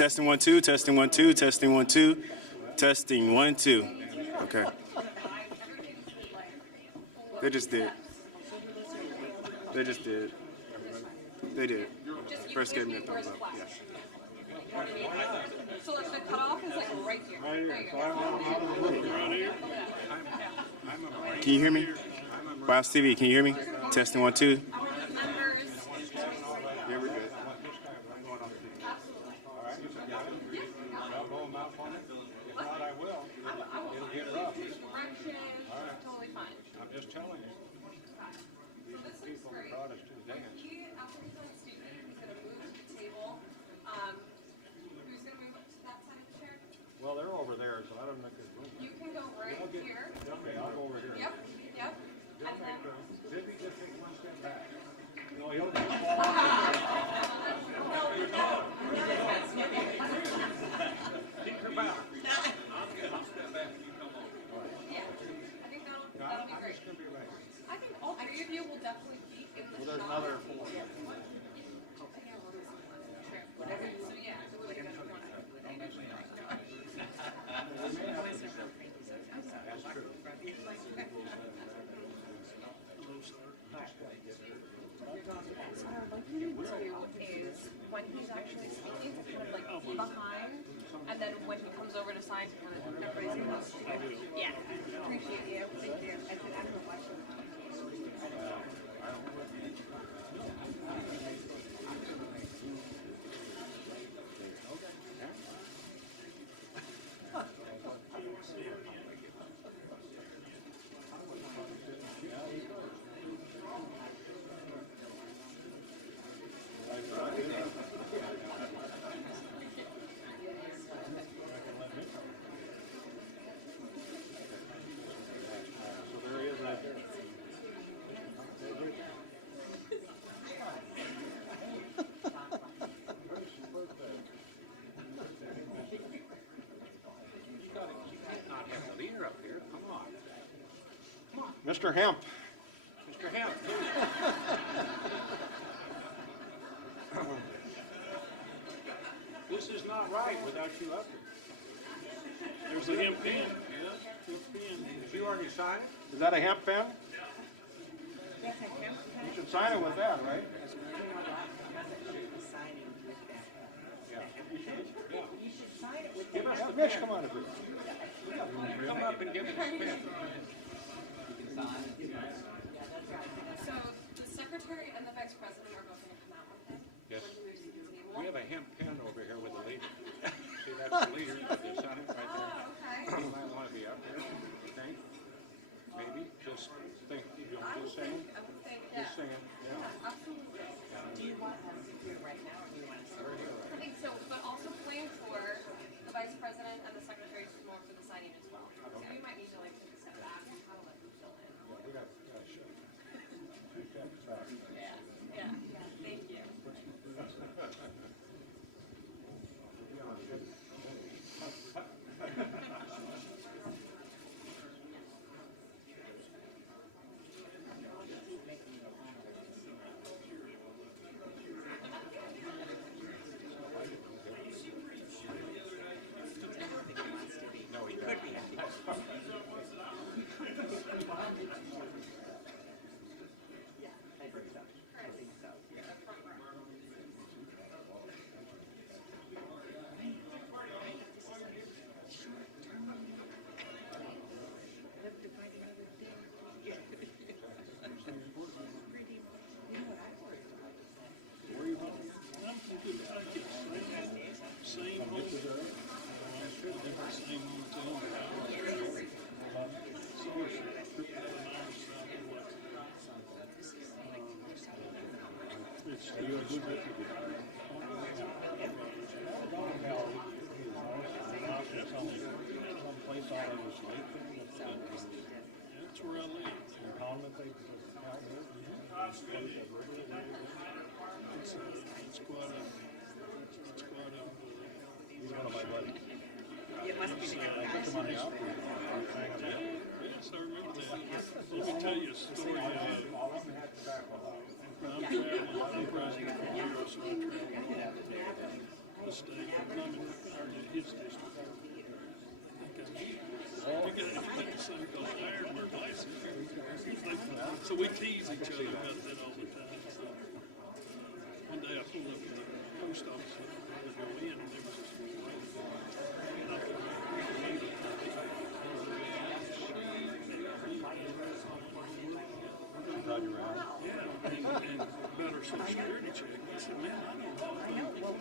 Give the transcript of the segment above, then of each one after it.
Testing 1 2. Testing 1 2. Testing 1 2. Testing 1 2. Okay. They just did. They just did. They did. First gave me a thumbs up. Yeah. So like the cutoff is like right here. Can you hear me? Wow TV, can you hear me? Testing 1 2. Yeah, we're good. I will. It'll get rough. Totally fine. I'm just telling you. These people brought us to the dance. After he's done speaking, he's going to move to the table. Who's going to move up to that side of the chair? Well, they're over there, so I don't think there's room. You can go right here. Okay, I'll go over here. Yep. And then Zippy, just take one step back. No, he'll keep her back. I'll step back and you come over. yeah, I think that'll be great. It's going to be right. I think all three of you will definitely be in the There's shot. another four. So yeah, so we're gonna want That's true. So what I'd like you to do is when he's actually speaking, to kind of like be behind, and then when he comes over to sign, kind of everybody's close. Yeah, appreciate you. Thank you. I have a question. So there he is right there. Not have a leader up here. Come on. Come on. Mr. Hemp. Mr. Hemp. This is not right without you up here. There's a hemp pen. Yeah, hemp pen. Did you already sign it? Is that a hemp pen? Yes, I can. You should sign it with that, right? You should sign it with Give us the Mitch, come on. Come up and give us the pen. So the secretary and the vice president are both going to come out with it. Yes. When he moves to the table. We have a hemp pen over here with the leader. See, that's the leader. You sign it right there. Oh, okay. You might want to be up there. Think. Maybe. Just think. You know, just saying. I would think, Just yeah. saying. Yeah. Absolutely. Do you want us to do it right now, or do you want us to? I think so, but also plan for the vice president and the secretary to come over for the signing as well. So you might need to like take a step back and kind of let them fill in. We got to show. Yeah. Thank you. No, he could be. I think so. I think so. I'm thinking Kentucky. Same home. Different same hotel. It's good. That's where I live. It's quite a. He's one of my buddies. It must be the Yes, I remember that. Let me tell you a story. When I'm traveling, I'm president of the Bureau, so I travel the state. I'm in So we tease each other about that all the time. So one day I pulled up to the post office to go in, and there was this Drive you around. yeah, and about our social security check. I said, man, I don't know.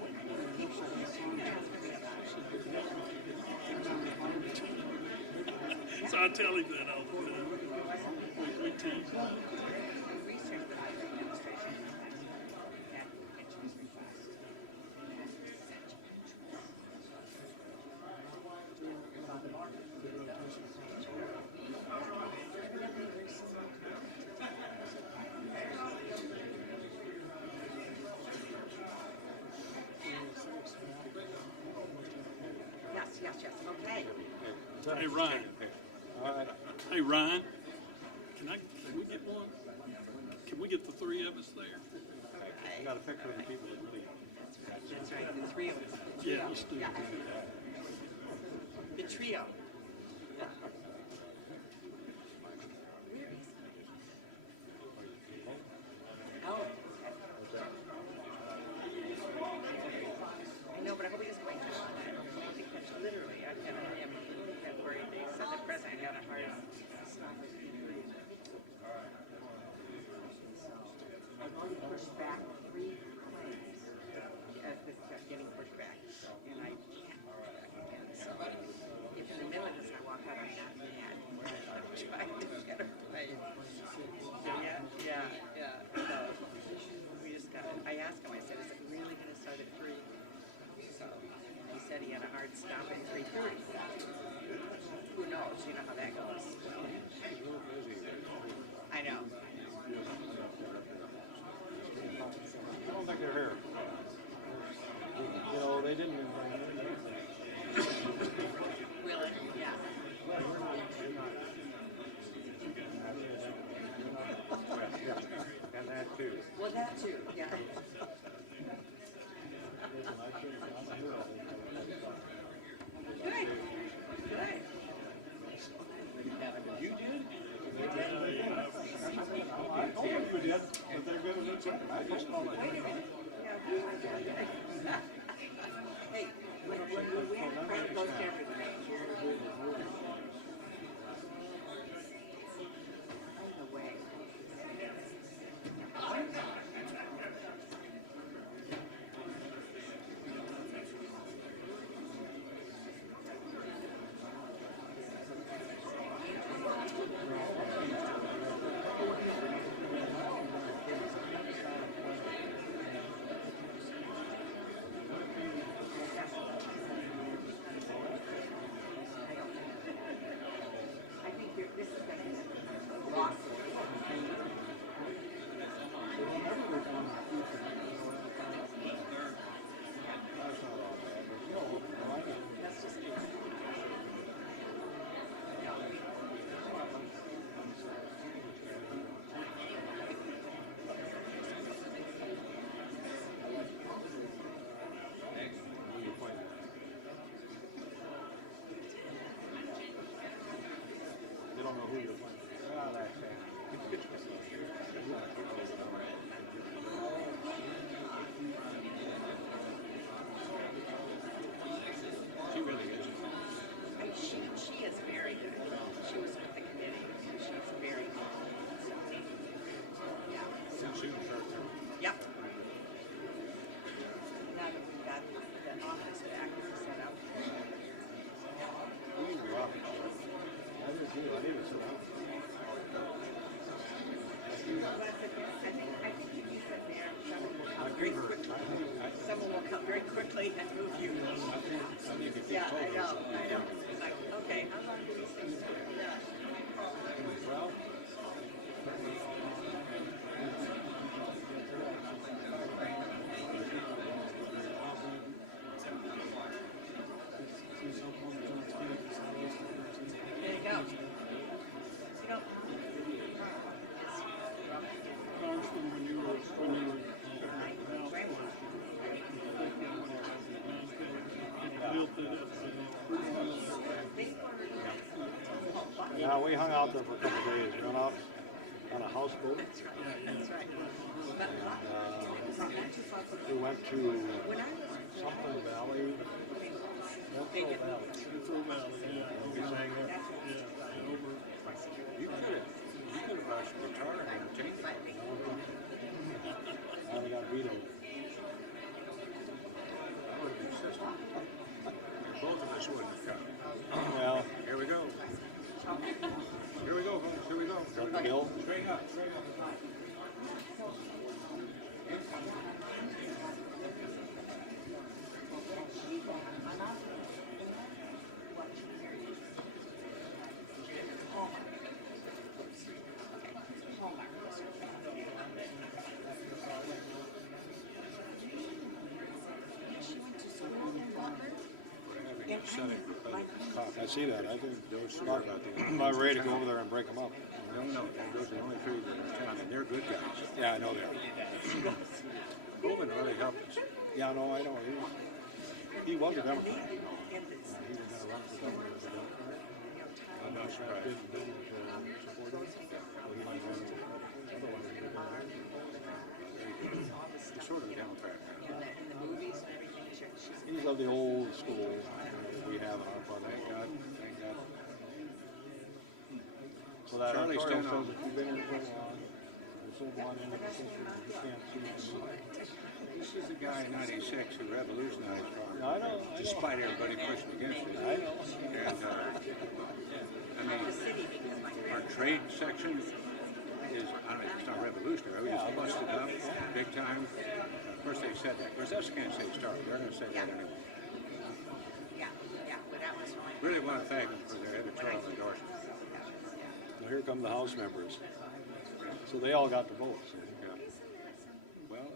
So I tell him that all the time. We tease. Yes, okay. Hey, Ryan. All right. Hey, Ryan. Can we get one? Can we get the three of us there? I got a picture of the people that really. That's right, the three of us. Yeah, let's do it. The trio. Oh. I know, but I hope he doesn't wait too long. Because literally, I am February, they said the president got a hard stop. I've already pushed back 3 claims as this kept getting pushed back, and I can't push back again. So if in the middle of this I walk out, I'm not mad. I'm trying to get her right. Yeah. So we just got it. I asked him, I said, is it really going to start at 3? So he said he had a hard stop at 3:30. Who knows? You know how that goes. I know. I don't think they're here. You know, they didn't invite me. Really? Yeah. Well, you're not. Yeah, and that too. Well, that too. Yeah. Listen, I should have gone here all day. Good. You did? I told you you did, but they're good as it's right. I just know that. Wait a minute. Hey, when we have a friend that goes to everything. On the way. I think this is going to be lost. That's just it. They don't know who you're playing. Well, that's it. She really is. She is very good. She was with the committee. She's very good. So, yeah. Since she was there. Yep. Now that we've got the office back set up. We need a rocket ship. I did too. I need to sit down. I think if you sit there, someone will come very quickly. Someone will come very quickly and move you. Yeah, I know. It's like, okay, how long do these things take? Yeah. Well, There you go. You know, Congressman, when you were built it up. yeah, we hung out there for a couple of days. We went out on a houseboat. That's right, that's right. But not too far from We went to when I was something valley. Central Valley. Central Valley, yeah. We sang there. Yeah, over. You could have brought your guitar and taken it. I only got vetoed. That would be system. Both of us wouldn't have come. Well, here we go. Here we go, folks. Here we go. Bill. Straight up. Straight up. I see that. I think those are about ready to go over there and break them up. No, those are the only three that are in town, and they're good guys. Yeah, I know they are. Bowman really helped us. Yeah, no, I know. He was a Democrat. He was going to run for governor as a Democrat. I'm not surprised. Didn't support him. So he might run. He's sort of a Democrat now. He's of the old school we have in our parliament. Thank God. Thank God. So that Charlie says if you've been here for a while, you're so bought into the system, you can't see them. This is the guy in '96 who revolutionized farming. I know. Despite everybody pushing against it. I know. And I mean, our trade section is, I mean, it's not revolutionary. We just busted up big time. Of course they said that. Of course, that's can't say start. They're going to say that anyway. Really want to thank them for their editorial endorsement. Well, here come the House members. So they all got the votes. Yeah. Well,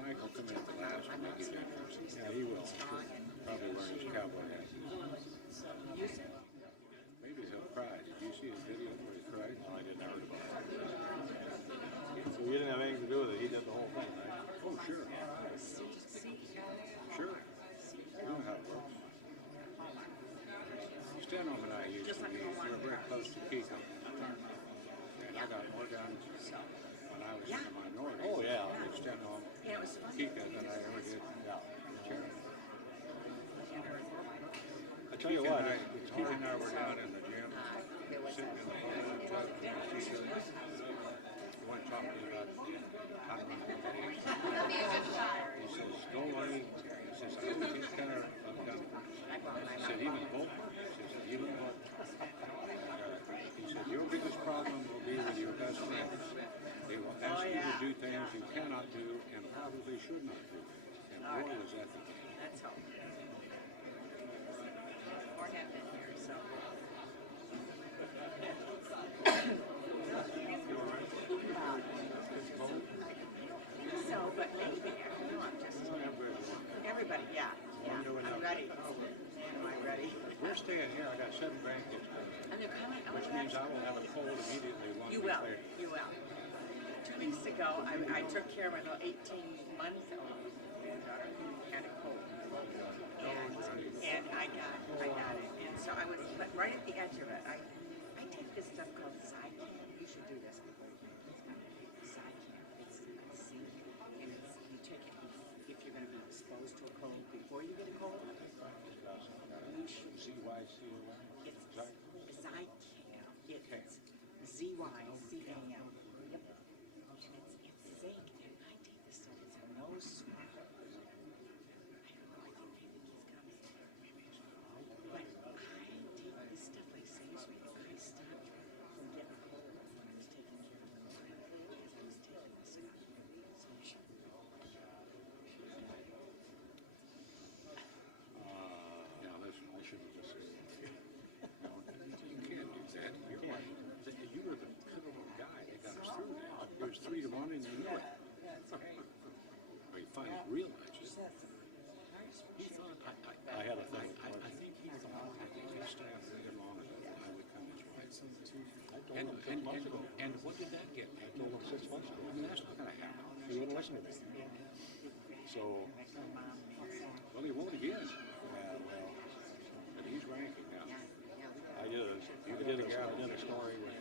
Mike will come in at the last and make his entrance. Yeah, he will. Probably wearing his cowboy hat. Maybe he'll cry. Did you see his video where he cried? No, I didn't hear about it. So you didn't have anything to do with it. He did the whole thing, right? Oh, sure. Sure. You know how it works. Stenholm and I used to be, we were very close to Pico. And I got more guns when I was in the minority. Oh, yeah. In Stenholm, Pico than I ever did. Yeah. I tell you what, Keith and I were down in the gym, sitting in the tub, he went talking about how to run the game. He says, go away. He says, I don't think kind of gun. He said, even Volker. He said, your biggest problem will be with your best friends. They will ask you to do things you cannot do and probably should not do. And boy, was that the case. That's all. Or have been here, so. So, but maybe, no, I'm just, everybody, yeah, I'm ready. Am I ready? We're staying here. I got 7 grandkids. And they're coming. Which means I will have a cold immediately. You will. You will. 2 weeks ago, I took care of my little 18-month-old granddaughter who had a cold. And I got it. And so I was right at the edge of it. I take this stuff called Zycam. You should do this before you take this stuff. Zycam. It's zinc. And you take it if you're going to be exposed to a cold. Before you get a cold, you should. Z-Y-C-O-M? It's Zycam. It's Z-Y-C-A-M. Yep. And it's zinc. And I take this stuff. It's no sweat. I don't know. I think he's got me. But I take this stuff like saves me. I stopped from getting cold when I was taking care of my because I was taking this stuff. So you should. Yeah, listen, I should have just said no, you can't do that. You were the pivotal guy that got us through that. It was 3 to 1 and you knew it. Well, he finally realized it. He thought, I had a thing. I think he thought that if he stayed very long, I would come his way. I told him 6 months ago. And what did that get? I told him 6 months ago. I mean, that's not going to happen. He wouldn't listen to me. So, well, he won't again. Yeah, well, but he's ranking now. I did a story with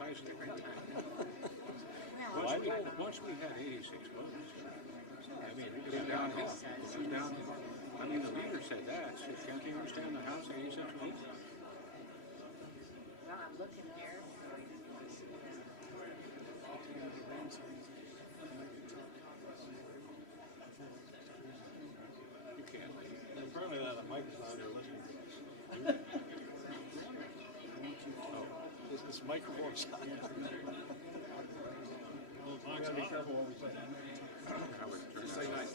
precisely. Well, Once we had 86 votes, I mean, it was downhill. It was downhill. I mean, the leader said that. So can't you understand the House 86 votes? well, I'm looking here. You can't. Apparently that Mike's not there listening to us. This microphone's on. Well, Mike's on. Be careful what we say. I would turn Say that nice.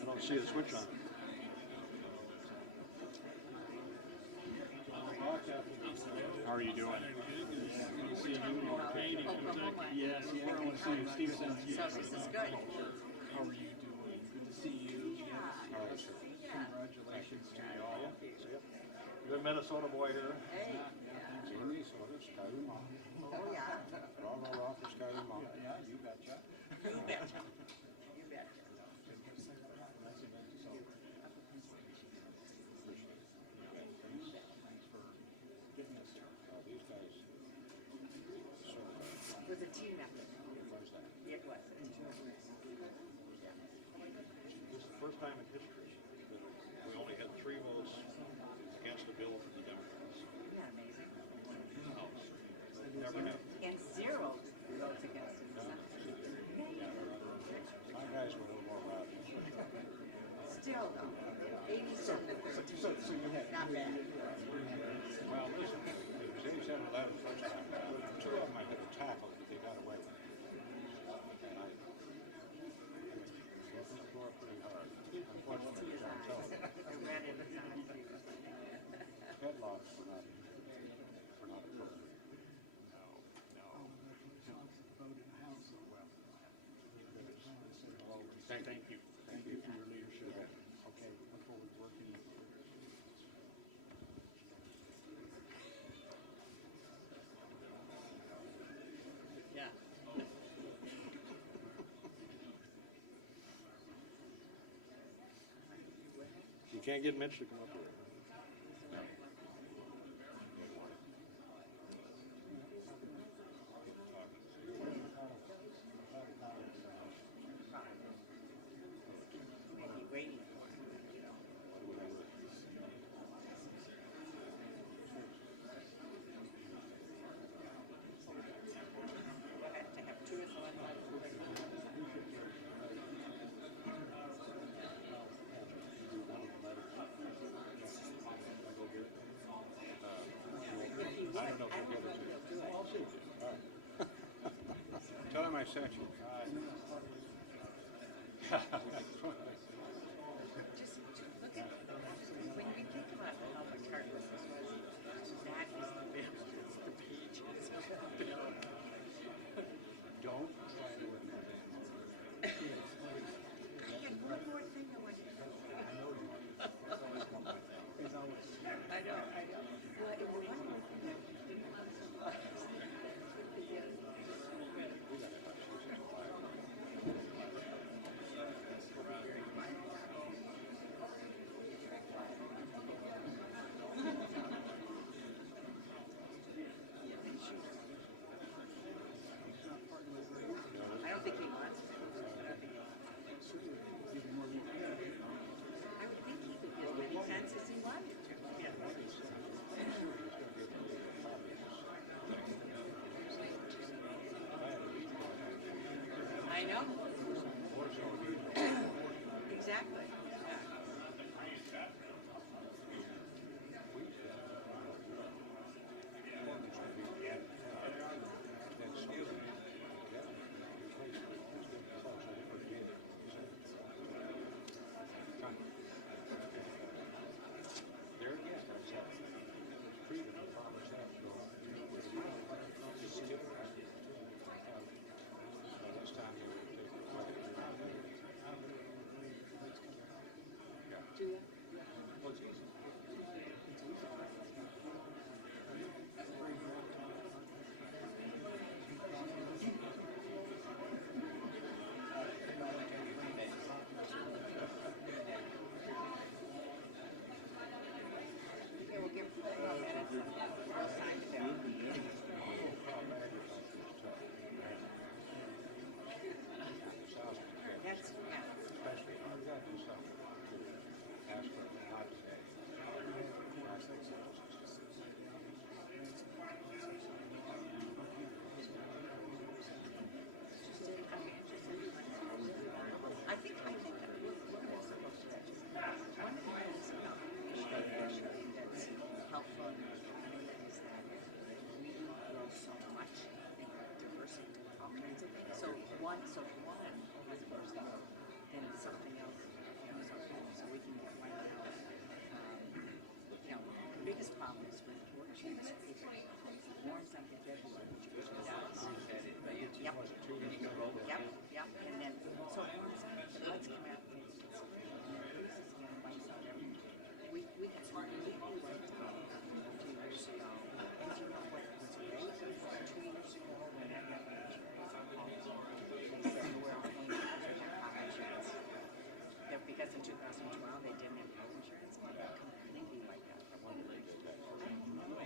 I don't see the switch on. How are you doing? Good to see you. Katie, Kentucky. Yes, yeah, I want to see you. Steve sounds good. So this is good. How are you doing? Good to see you. Yes. Congratulations to you all. Good Minnesota boy here. Hey, Minnesota, Skyuma. oh yeah, Rah, rah, rah for Skyuma. Yeah, you betcha. you betcha. You betcha. Thanks for getting us there. These guys, sort of, It was a team effort. what is that? It was. This is the first time in history that we only had 3 votes against a bill from the Democrats Isn't that amazing? in the House. Never had. And 0 votes against it. My guys were a little more rowdy. Still though, 87 to 13. So you had Not bad. Well, listen, it was 87-11 first time. 2 of them I hit a tackle, but they got away. And I hit the floor pretty hard. Unfortunately, it was on television. I read it. It's on TV. Headlocks were not appropriate. vote in the House so well. Thank you. Thank you for your leadership. Okay, look forward to working with you. Yeah. You can't get Mitch to come up here. Maybe waiting for it. To have 2 is the one. If he would, I don't know if he'll do it. Tell him I sent you. Just look at when you think about how much hard this was, that is the bill, it's the pages. Don't try to work my damn I had one more thing I wanted to say. As always. I know. Well, and the one more thing I didn't want to say. so one has burst out, then something else, so we can get right now. The biggest problem is with work chips. It warms up in February. It does. Yep. Yep. And then, so it warms up, the buds come out, and it gets spring, and then it freezes again, and wipes out everything. We had some really wiped out 2 years ago. And you know what was great? 2 years ago, when that happened, they said, we're all paying because we have crop insurance. Because in 2012, they didn't have health insurance, but they completely wiped out. I don't know.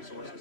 resources.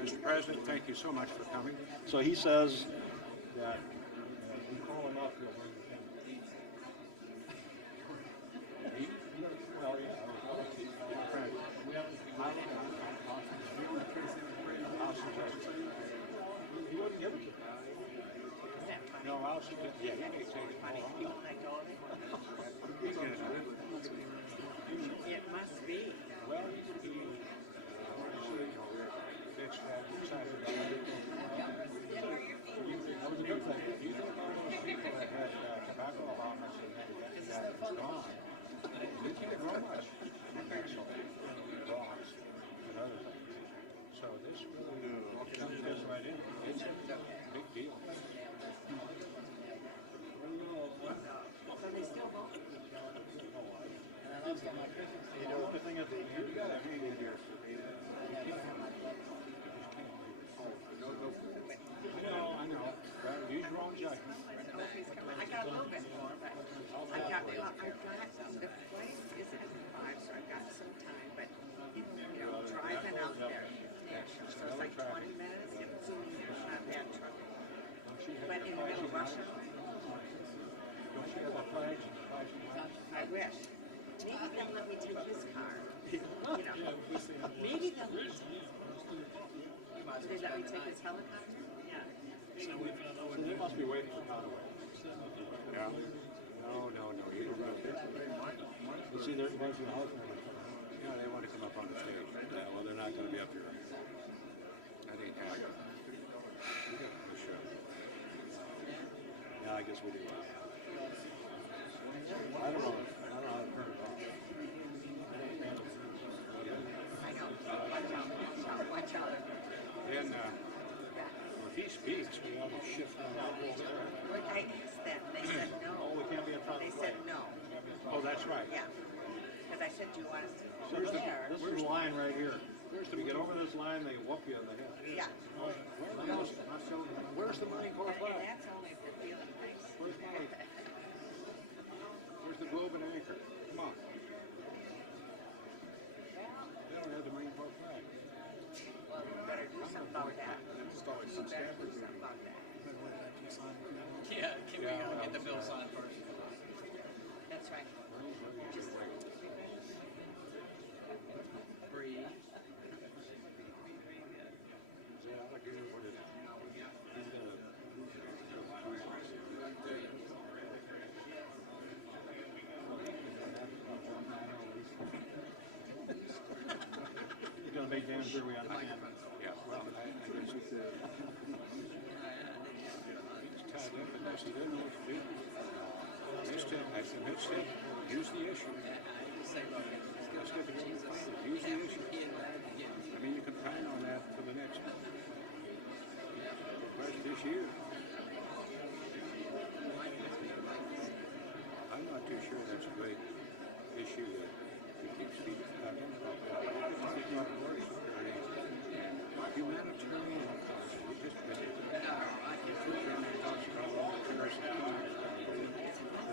Mr. President, thank you so much for coming. So he says that if we call him up, he'll bring the family. Well, yeah. He wouldn't give it to me. Is that funny? No, I'll see. Yeah, he can say it. Funny, people let go of it. It must be. Well, he fixed that, decided on it. right in. It's a big deal. So they still vote? You know, the thing at the end, you gotta hang in here. I know. Well, use your own judgment. I got a little bit more, but I've got the flight is at 5, so I've got some time, but driving out there, so it's like 20 minutes, and zooming in, not bad trucking. But in the middle of Russia, Don't you have the flags? I wish. Maybe they'll let me take his car. Maybe they'll let me take his helicopter. Yeah. So they must be waiting for Conway. Yeah. No. You don't know. You see, there's a bunch of house members. Yeah, they want to come up on the stage. Yeah, well, they're not going to be up here. That ain't happening. We got a show. Yeah, I guess we do. I don't know how to turn it off. I know. Watch out. Then, if he speaks, we want to shift him out. Like I asked them, they said no. Oh, we can't be in front They of the said flag. no. Oh, that's right. Yeah. Because I said, do you want us to So go there? this is the line right here. If you get over this line, they whoop you in the head. Yeah. Where's the Marine Corps And flag? that's only if they're feeling nice. Where's the globe and anchor? Come on. They don't have the Marine Corps flag. Well, we better do something about that. We better do something about that. Yeah, can we get the bill signed first? That's right. Just breathe. You're gonna make damn sure we understand. Yeah, well, I guess it's tied up in this. He doesn't know what to do. I said, Mitch said, use the issue. Let's get the game final. Use the issue. I mean, you can plan on that for the next this year. I'm not too sure that's a great issue to keep speaking about. Humanitarian cause. We just there's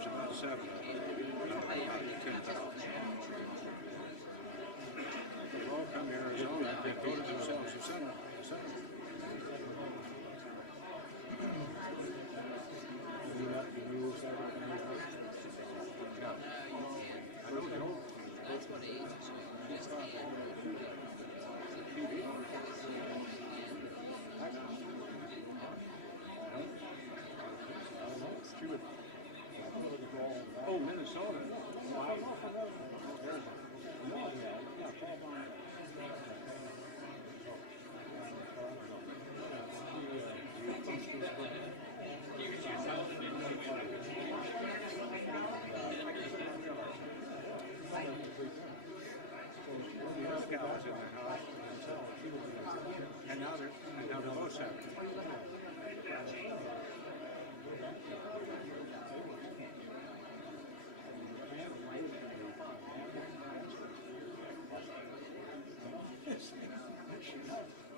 about 7 of them. About 10,000. They all come to Arizona. They voted themselves a senator. I don't know. That's what it is. Just Oh, Minnesota. Wow. Gals in the house, and now they're both happening.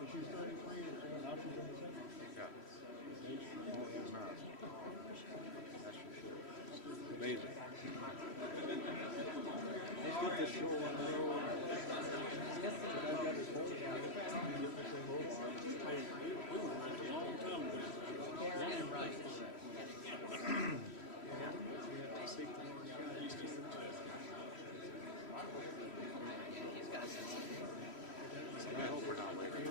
She's 33 years old, now she's in the Senate. That's for sure. Amazing. Let's get this show on the road. I hope we're not waiting.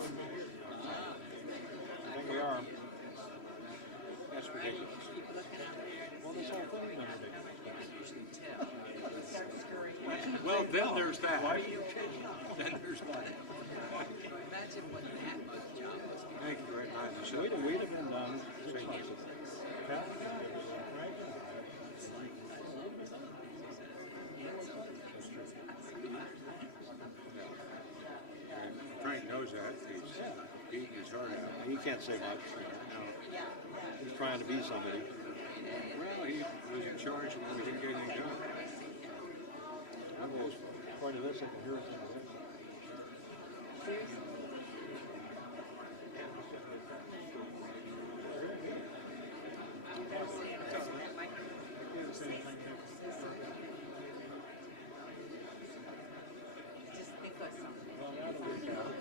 I think we are. That's ridiculous. Well, this whole thing is ridiculous. Well, then there's that. Then there's that. imagine what that much job was. Thank you very much. We'd have been done 6 months ago. Frank knows that. He's beating his heart out. He can't say much. No. He's trying to be somebody. Well, he was in charge and we didn't get anything done. I'm always part of this. I can hear it. Just think of something. Well, that'll work out.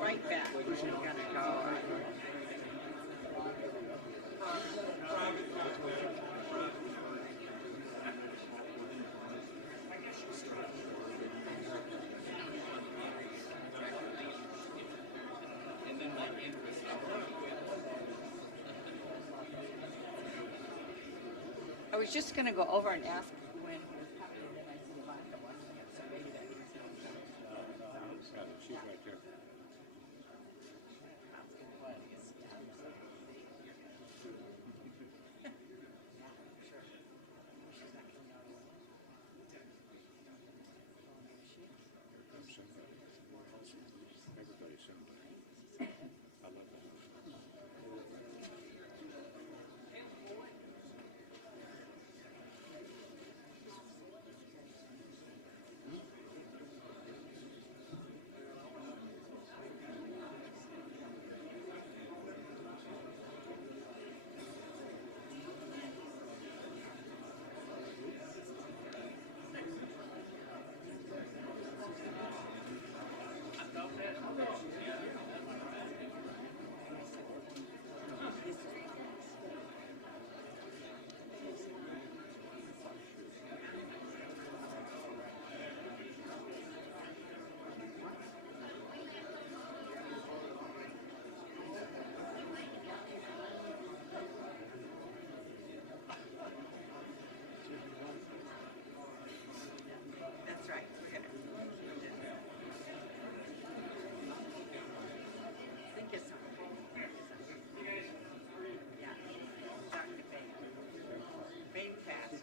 Right back. We're gonna go. I was just gonna go over and ask when he was happy, and then I see the vodka watching it, so maybe that means he's She's right there. Everybody's somebody. I love that. That's right. We're gonna think of something. Yeah. Starting to fade. Fade fast.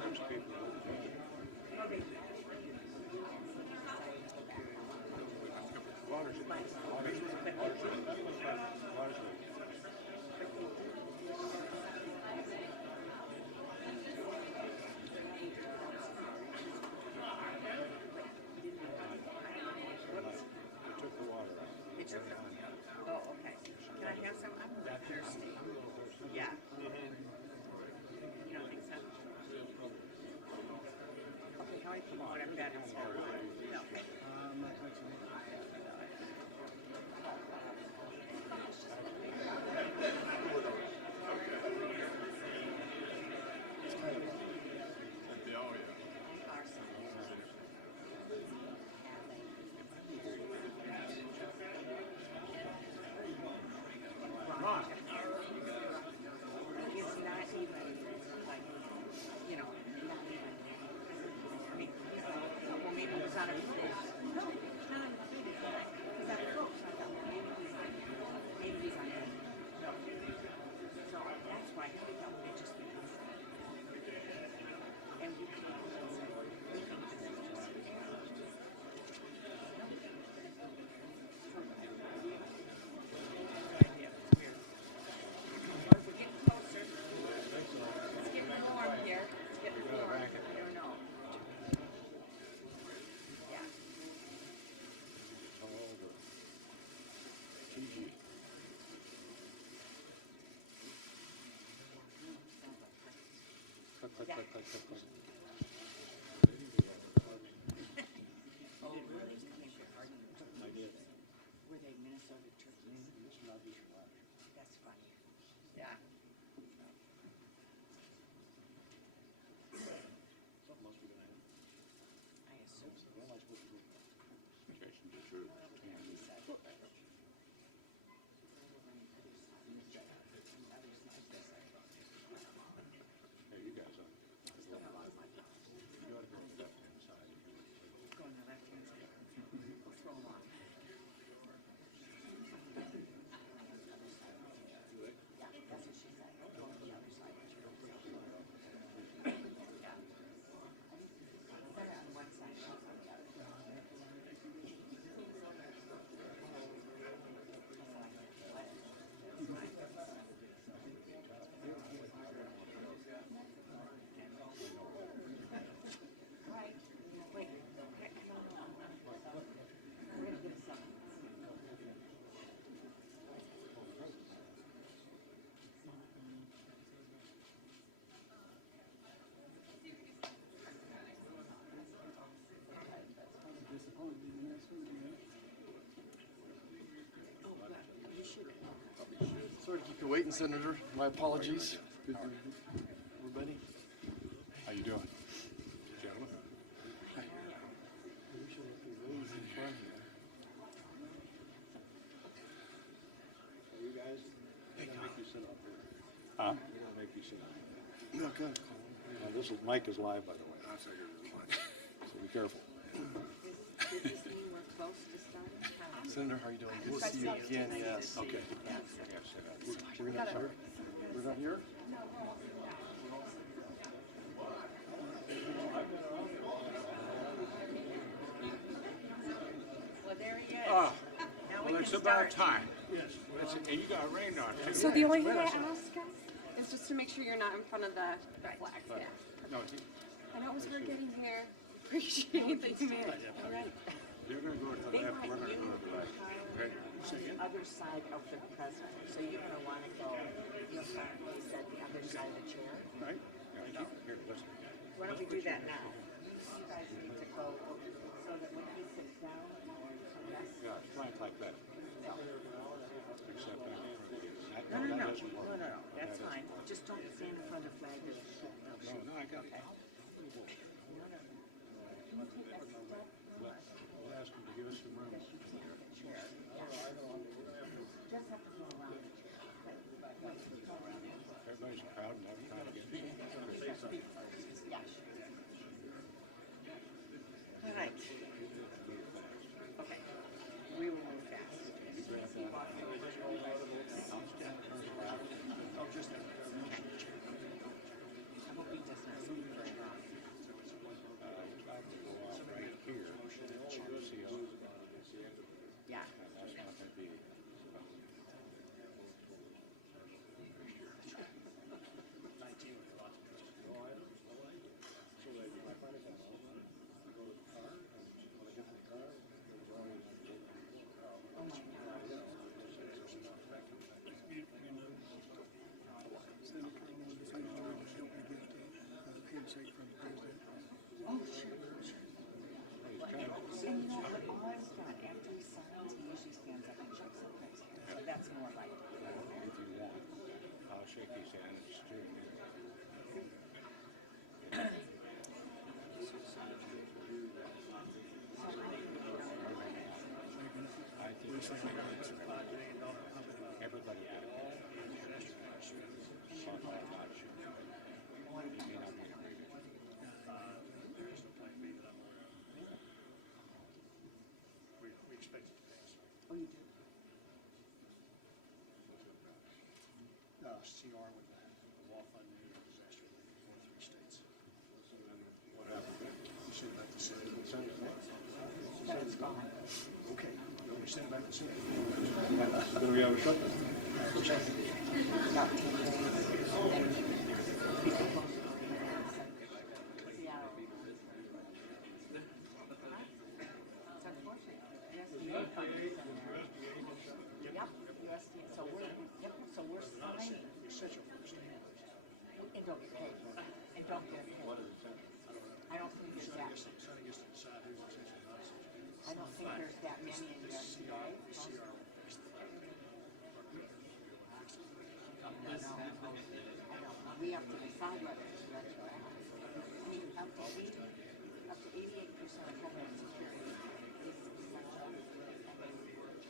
Most people Okay. water's They took the water out. It's your Oh, okay. Can I have some? I'm a little thirsty. Yeah. You don't think so? Okay, how do I put whatever that is? Okay. It's not even like, you know, not even. I mean, well, maybe it was on a. No, it's not on. Oh, really? Were they Minnesota turkeys? That's funny. Yeah. I assume. Jason just wrote, hey, you guys on. You ought to go to the left-hand side. Go on the left-hand side. We'll throw them off. Yeah, that's what she said. Go on the other side. Yeah. Better on one side, not on the other. Right. Wait, come on. We're gonna get some. Oh, but you should. Sorry to keep you waiting, Senator. My apologies. Good, everybody. How you doing, gentlemen? I wish I had the rose in front here. You guys, we're gonna make you sit up here. Huh? We're gonna make you sit up. No, good. Now, this is, Mike is live, by the way, I figured as much. so be careful. Does this mean we're close to starting? Senator, how are you doing? Good to see you again, yes. Okay. Yeah, sit up. We're gonna start. We're not here? Well, there he is. Ah, Now we well, can it's about start. time. Yes. And you got rained on, too. So the only thing I ask guys is just to make sure you're not in front of the flags. Yeah. No, I know it was hard getting here. Appreciate that you made it. All right. you're gonna go to the They left, want we're gonna you go to the right. Okay? the other side of the president. So you're gonna wanna go, you'll have to set the other side of the chair. Right? Yeah, here, listen. Why don't we do that now? You guys need to go so that when he sits down, yes? Yeah, flank like that. No. Except that. No, no, no, That doesn't work. no, that's fine. Just don't stand in front of the flag. No, I got it. We'll ask him to give us some room. Just have to go around. Everybody's proud and every time to get Yeah. All right. Okay. We will move fast. I won't be just not moving very long. right here. See how Yeah. that's not gonna be. Oh, sure. And you know what Oz done, after he signs, he usually stands up and checks the president. So that's more like, If you want, I'll shake his hand and steer him. I think that's everybody out of here. Son of a notch. He may not be in a meeting. We expect it to pass. oh, you do? CR with the law fund and disaster relief for 3 states. What happened? You sent it back to Senate. Send it back. But it's gone. Okay, you want me to send it back to Senate? Then we have a shutdown. About 10 days. Then people close the courthouse. See how. It's unfortunate. USDA funding is in there. Yep, USDA. So we're signing. Essential for the state. And don't get paid. And don't get we have to decide whether it's retroactive. I mean, up to 88% of Homeland Security is essential, and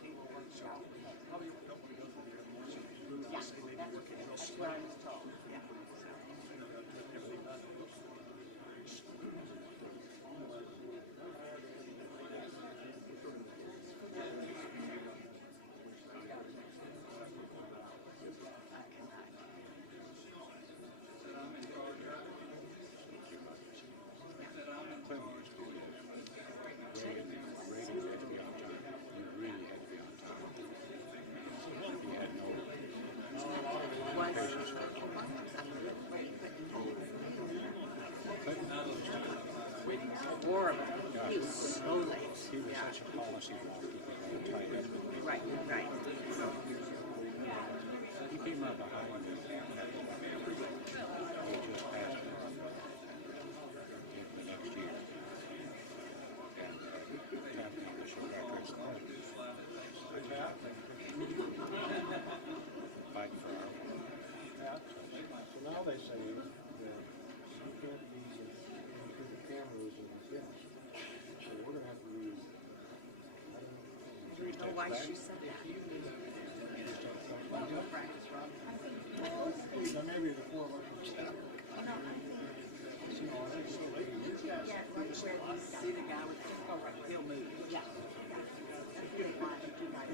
they will work it out. Probably don't want to go for the more so Yeah, that's what I was told. Yeah. everything done. Clinton used to do this. Reagan had to be on time. You really had to be on time. He had no patience for it. Horrible. He was so late. He was such a policy wonk. He got tied up with it. Right, right. He came right behind me. He just passed me in the next year. And tapped me on the shoulder after his club. Fighting for our So now they say that you can't be, because the camera is in the fence. So we're gonna have to use, I don't know. three I don't know steps why back. she said that. Now maybe the four of us should stop. You know, I think you can get right where you see the guy with the, oh, right, he'll move. Yeah. If you want, if you guys,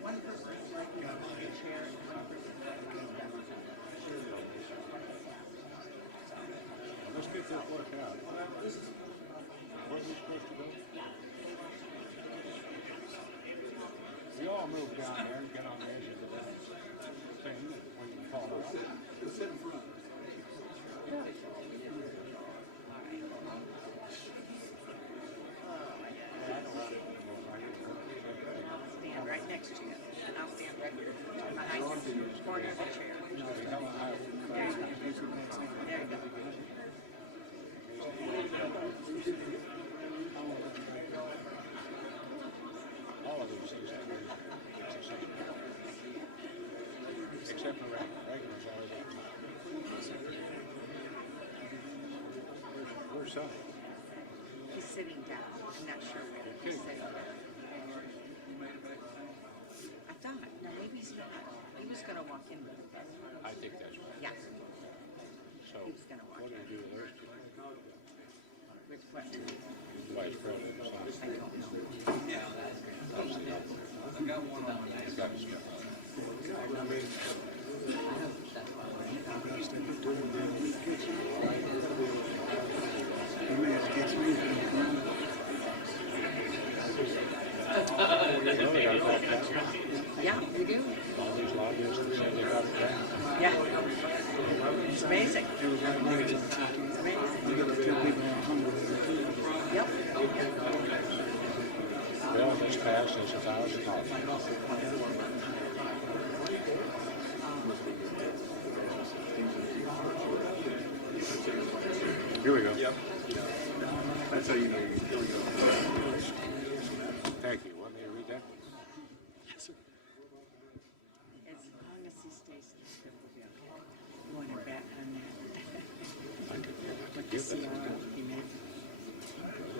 one person is right behind the chair, and one person is right behind the desk. Let's get this worked out. Where are we supposed to go? We all move down there and get on the edge of the thing when you fall off. Sit in front. Stand right next to you, and I'll stand right here, behind the corner of the chair. There you go. There you go. All of these things have been exercised. Except for Reagan. Reagan was always on time. Where's Sonny? He's sitting down. I'm not sure where he's sitting down. I thought, no, maybe he's not. He was gonna walk in with us. I think that's right. Yeah. So, He was gonna walk what do you do with those two? With what? Vice President and Sonny. I don't know. He's got his stuff. Yeah, we do. All these lobbyists that say they got it down. Yeah. It's amazing. It's amazing. Yep. Bill just passed is $1,000. Here we go. Yep. That's how you know you. Here we go. Thank you. Want me to read that? Yes, sir. As long as he stays in the script, we'll be okay. You want to bet on that? I could With the give that. CRO, he made.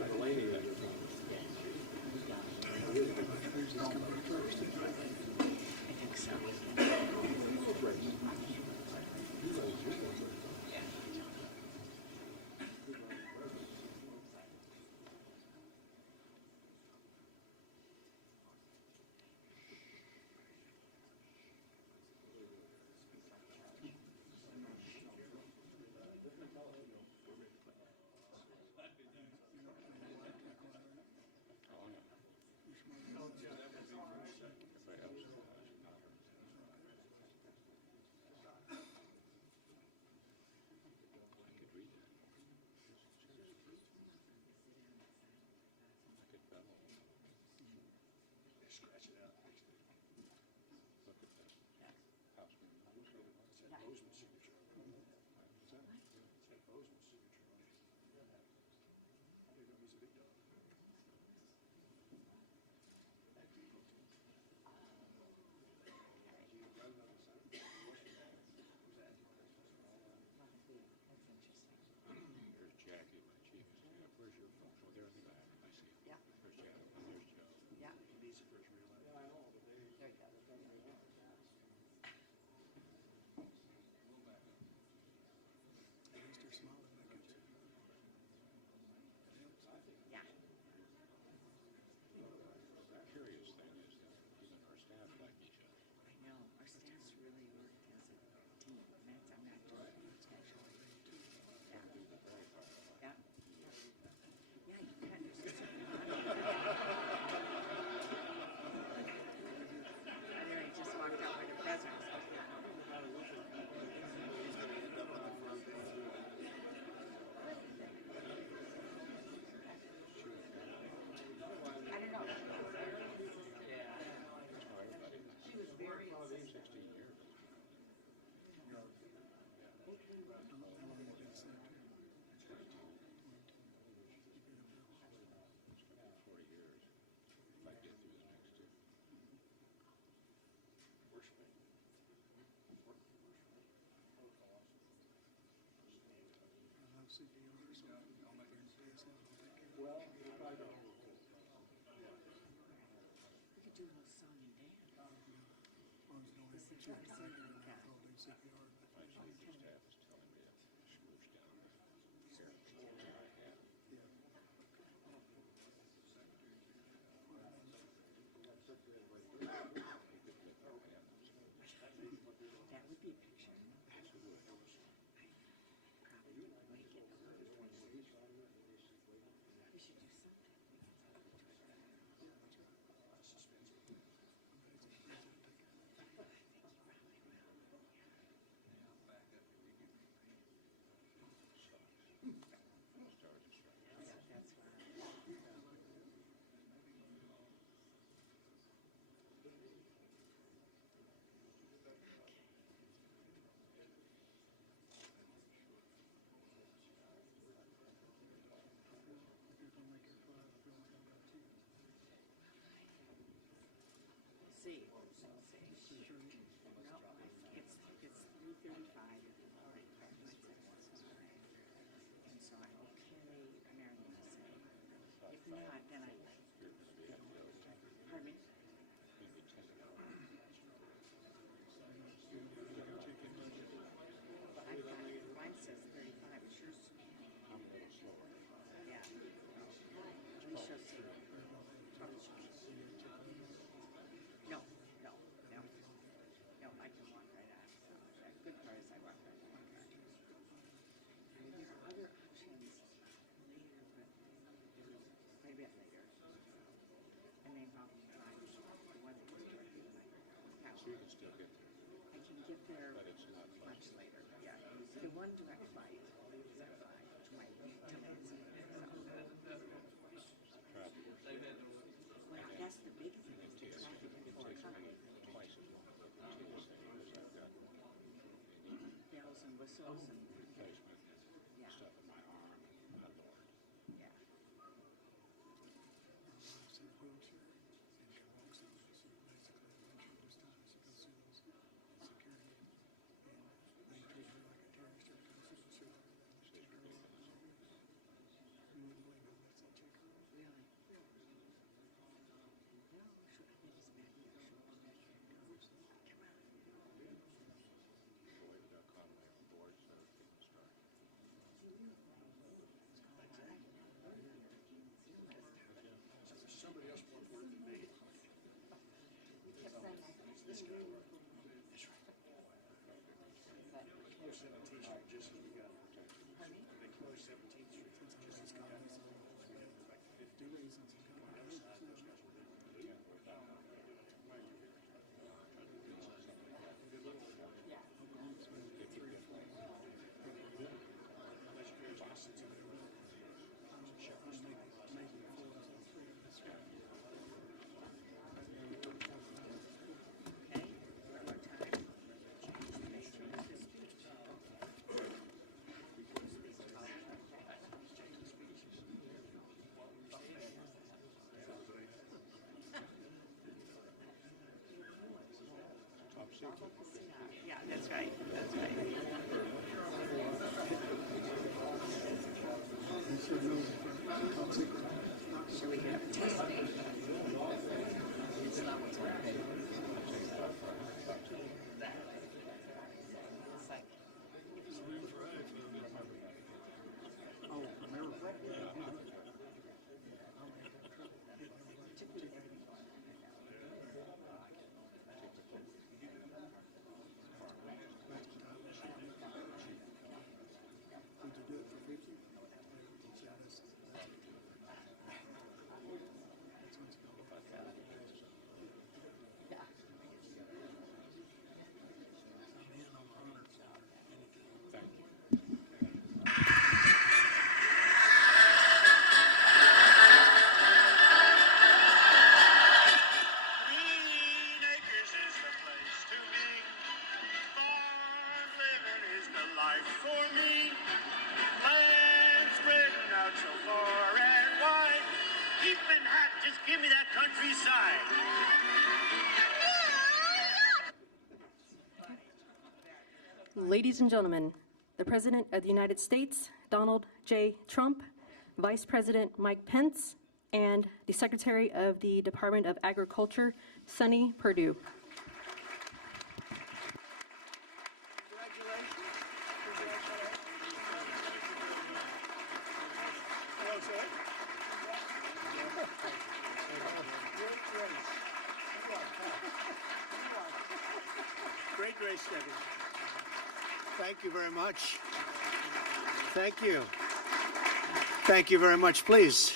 The lady. I think so. Scratch it out. Look at that. Houseman. Bozeman's signature on it. What's that? It's got Bozeman's signature on it. There you go, he's a big dog. Yeah, There's Joe, there's Joe. yeah, He's the first real life. Yeah, I know, but they. there you go. At least you're smiling. That gets you. Yeah. The curious thing is that even our staff like each other. I know, our staff's really worked as a team, and that's, I'm not doing it intentionally. Yeah, yeah, yeah. Yeah, you can't, there's a certain amount of and then he just walked out with the president. He's gonna end up on the front page. I don't know. She was very 16 years. How long have you been saved? 40 years. If I get through the next two. Works for me. I love CPR, so I'll make it pass out. I'll take care of it. Well, you're probably gonna. We could do a little song and dance. As long as you don't have to check it, I can do CPR. My chief of staff is telling me that smooch down there. I have. Yeah. He could live where I am. That would be a picture. Probably make it. We should do something. Stars and stripes. Yeah, that's why. If you're gonna make her cry, I feel like I've got you. See, no, it's 3:35. And so I'm okay, Marion will say. If not, then I, pardon me? I've got, mine says 35, it's yours. I'm a little slower. Yeah. We shall see. No, no, no. No, I can walk right on. So the good part is I walk right on. There are other options later, but quite a bit later. And they probably drive the one that goes directly to my house. So you can still get there. I can get there But it's not fun. much later. Yeah. The one direct flight is at 5 to my so. Traffic. Well, that's the big thing is the It traffic takes before me coming. twice as long to continue saying because I've got Bells and whistles and replacement yeah, stuff in my arm and my lord. yeah. My wife's in a wheelchair, and she walks out, so basically, when she was time, she goes through those security, and they treat her like a terrorist every time she goes through there. They just take her over. You wouldn't believe how much they take her over. Really? No, sure. I think it's back there. Sure. Come on. Go away without Conway on board so we can start. Somebody else more important than me. This guy. That's right. They closed 17th Street just as we got here. They closed 17th Street just as we got here. We had to go back to 50. 2 days since he got On the out. other side, those guys were doing it. Why are you here? Yeah. Unless you're here, I'll sit somewhere with Shepherd's Stick. Maybe 4 or 3 of this guy. Okay. One more time. Make sure it's the speech. Top secret. Yeah, that's right. That's right. He sure knows if I'm top secret. Should we have testing? It's not what's on paper. It's like, Would you do it for 50? Yeah, that's what's going on. yeah. I'm in on 100. Thank you. Green Acres is the place to be. Farm living is the life for me. Land spreading out so far and wide. Deep and hot, just give me that countryside. Ladies and gentlemen, the President of the United States, Donald J. Trump, Vice President Mike Pence, and the Secretary of the Department of Agriculture, Sonny Perdue. Hello, sir. Great race, Debbie. Thank you very much. Thank you. Thank you very much. Please.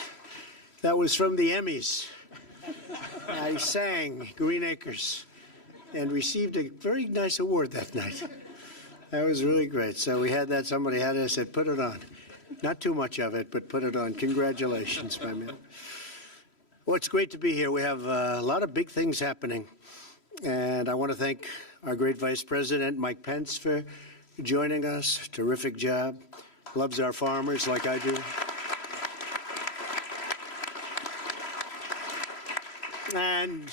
That was from the Emmys. I sang Green Acres and received a very nice award that night. That was really great. So we had that. Somebody had it. I said, put it on. Not too much of it, but put it on. Congratulations, my man. Well, it's great to be here. We have a lot of big things happening. And I want to thank our great Vice President, Mike Pence, for joining us. Terrific job. Loves our farmers like I do. And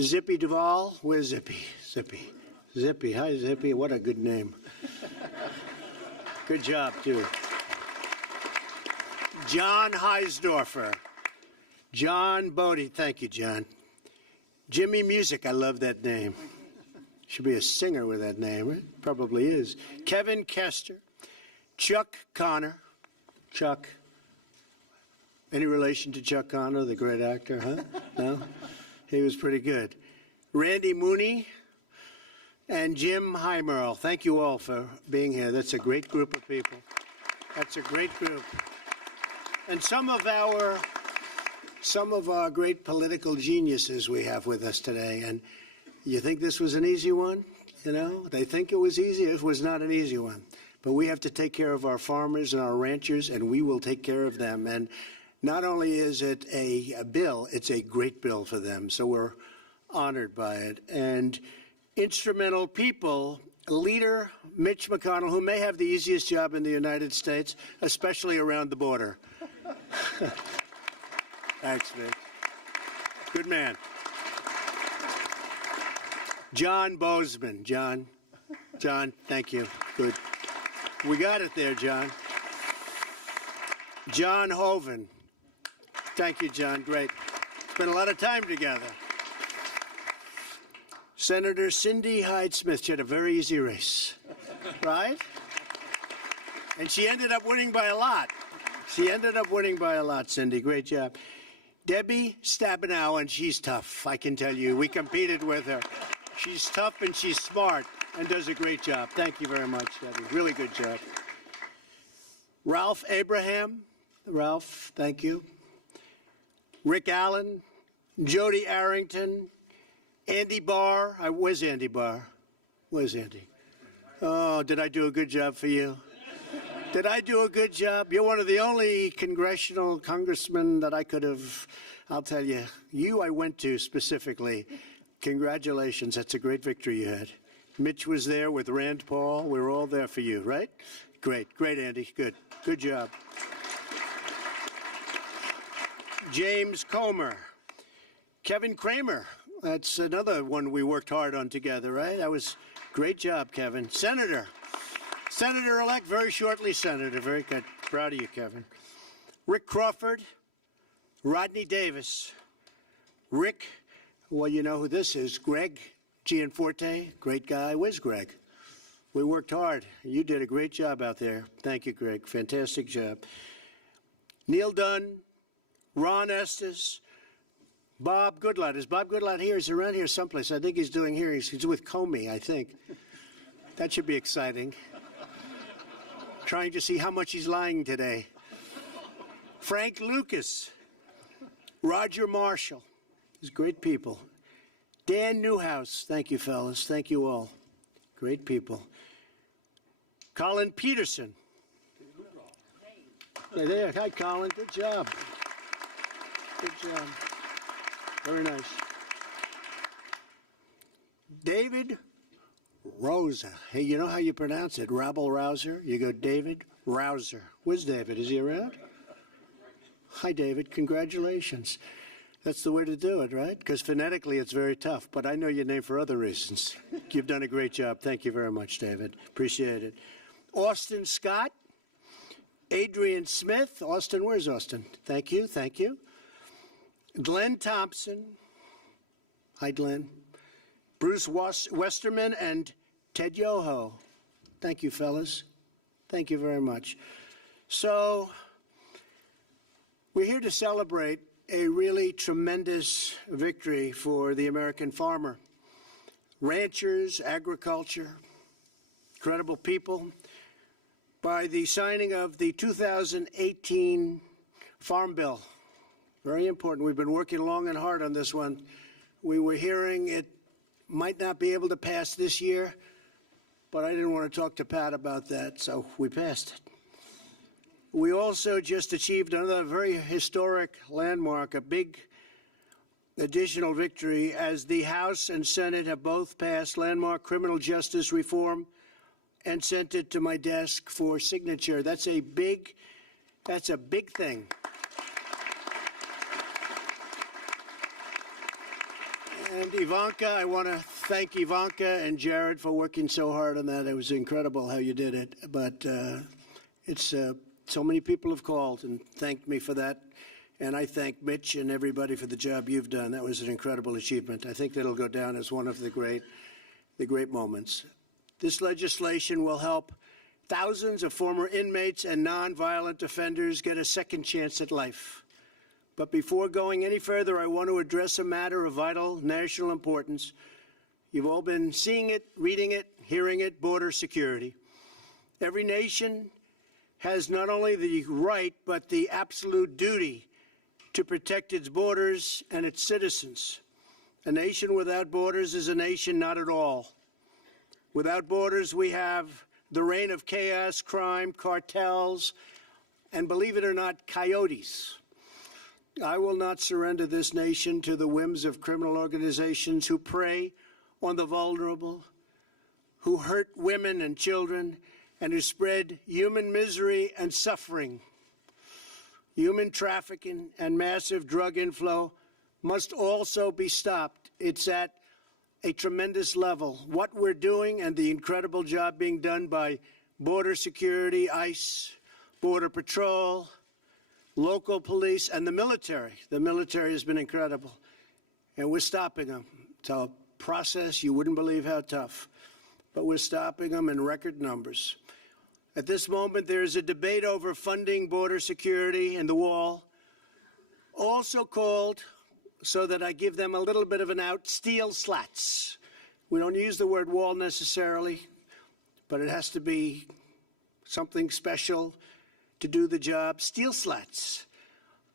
Zippy Duvall. Where's Zippy? Zippy. Zippy. Hi, Zippy. What a good name. Good job, too. John Heisdorfer. John Bodie. Thank you, John. Jimmy Music. I love that name. Should be a singer with that name. It probably is. Kevin Kester. Chuck Connor. Chuck. Any relation to Chuck Connor, the great actor, huh? No? He was pretty good. Randy Mooney and Jim Heimerl. Thank you all for being here. That's a great group of people. That's a great group. And some of our great political geniuses we have with us today. And you think this was an easy one? You know, they think it was easy. It was not an easy one. But we have to take care of our farmers and our ranchers, and we will take care of them. And not only is it a bill, it's a great bill for them. So we're honored by it. And instrumental people, Leader Mitch McConnell, who may have the easiest job in the United States, especially around the border. Thanks, Mitch. Good man. John Bozeman. John, thank you. Good. We got it there, John. John Hoven. Thank you, John. Great. Spent a lot of time together. Senator Cindy Hyde-Smith. She had a very easy race, right? And she ended up winning by a lot. Cindy. Great job. Debbie Stabenow, and she's tough, I can tell you. We competed with her. She's tough and she's smart and does a great job. Thank you very much, Debbie. Really good job. Ralph Abraham. Ralph, thank you. Rick Allen, Jody Arrington, Andy Barr. Where's Andy Barr? Where's Andy? Oh, did I do a good job for you? Did I do a good job? You're one of the only congressional congressmen that I could have, I'll tell you, I went to specifically. Congratulations. That's a great victory you had. Mitch was there with Rand Paul. We were all there for you, right? Great, Andy. Good job. James Comer. Kevin Kramer. That's another one we worked hard on together, right? That was great job, Kevin. Senator-elect, very shortly Senator. Very good. Proud of you, Kevin. Rick Crawford. Rodney Davis, Rick, well, you know who this is, Greg Gianforte, great guy. Where's Greg? We worked hard. You did a great job out there. Thank you, Greg. Fantastic job. Neil Dunn, Ron Estes, Bob Goodlatte. Is Bob Goodlatte here? He's around here someplace. I think he's doing hearings. He's with Comey, I think. That should be exciting. Trying to see how much he's lying today. Frank Lucas, Roger Marshall. These great people. Dan Newhouse. Thank you, fellas. Thank you all. Great people. Colin Peterson. Hey there. Hi, Colin. Good job. Good job. Very nice. David Rosa. Hey, you know how you pronounce it? Rabble Rouser? You go David Rouser. Where's David? Is he around? Hi, David. Congratulations. That's the way to do it, right? Because phonetically it's very tough, but I know your name for other reasons. You've done a great job. Thank you very much, David. Appreciate it. Austin Scott, Adrian Smith. Austin, where's Austin? Thank you, thank you. Glenn Thompson. Hi, Glenn. Bruce Westerman and Ted Yoho. Thank you, fellas. Thank you very much. So, we're here to celebrate a really tremendous victory for the American farmer. Ranchers, agriculture, incredible people. By the signing of the 2018 Farm Bill. Very important. We've been working long and hard on this one. We were hearing it might not be able to pass this year, but I didn't want to talk to Pat about that, so we passed it. We also just achieved another very historic landmark, a big additional victory, as the House and Senate have both passed landmark criminal justice reform and sent it to my desk for signature. That's a big thing. And Ivanka, I want to thank Ivanka and Jared for working so hard on that. It was incredible how you did it. But so many people have called and thanked me for that. And I thank Mitch and everybody for the job you've done. That was an incredible achievement. I think that'll go down as one of the great moments. This legislation will help thousands of former inmates and nonviolent offenders get a second chance at life. But before going any further, I want to address a matter of vital national importance. You've all been seeing it, reading it, hearing it, border security. Every nation has not only the right, but the absolute duty to protect its borders and its citizens. A nation without borders is a nation not at all. Without borders, we have the reign of chaos, crime, cartels, and believe it or not, coyotes. I will not surrender this nation to the whims of criminal organizations who prey on the vulnerable, who hurt women and children, and who spread human misery and suffering. Human trafficking and massive drug inflow must also be stopped. It's at a tremendous level. What we're doing and the incredible job being done by border security, ICE, Border Patrol, local police, and the military. The military has been incredible. And we're stopping them. It's a process you wouldn't believe how tough. But we're stopping them in record numbers. At this moment, there is a debate over funding border security and the wall, also called, so that I give them a little bit of an out, steel slats. We don't use the word wall necessarily, but it has to be something special to do the job. Steel slats.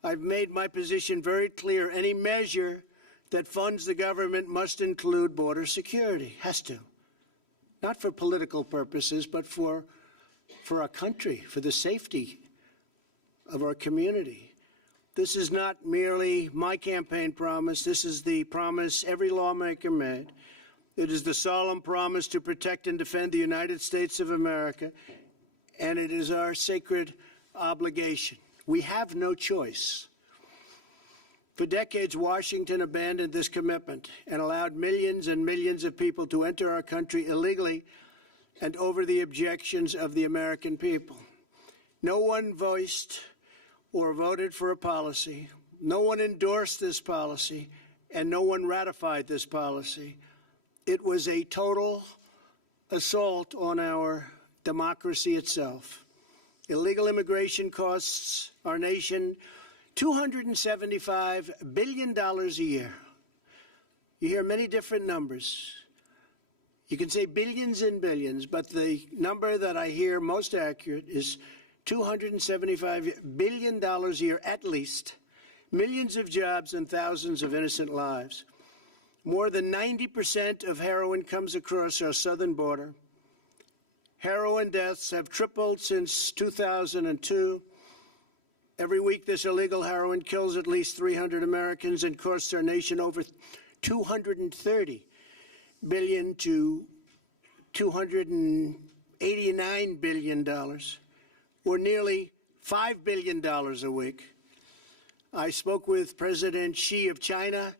I've made my position very clear. Any measure that funds the government must include border security. Has to. Not for political purposes, but for our country, for the safety of our community. This is not merely my campaign promise. This is the promise every lawmaker made. It is the solemn promise to protect and defend the United States of America, and it is our sacred obligation. We have no choice. For decades, Washington abandoned this commitment and allowed millions and millions of people to enter our country illegally and over the objections of the American people. No one voiced or voted for a policy No one endorsed this policy, and no one ratified this policy. It was a total assault on our democracy itself. Illegal immigration costs our nation $275 billion a year. You hear many different numbers. You can say billions and billions, but the number that I hear most accurate is $275 billion a year at least. Millions of jobs and thousands of innocent lives. More than 90% of heroin comes across our southern border. Heroin deaths have tripled since 2002. Every week, this illegal heroin kills at least 300 Americans and costs our nation over $230 billion to $289 billion, or nearly $5 billion a week. I spoke with President Xi of China,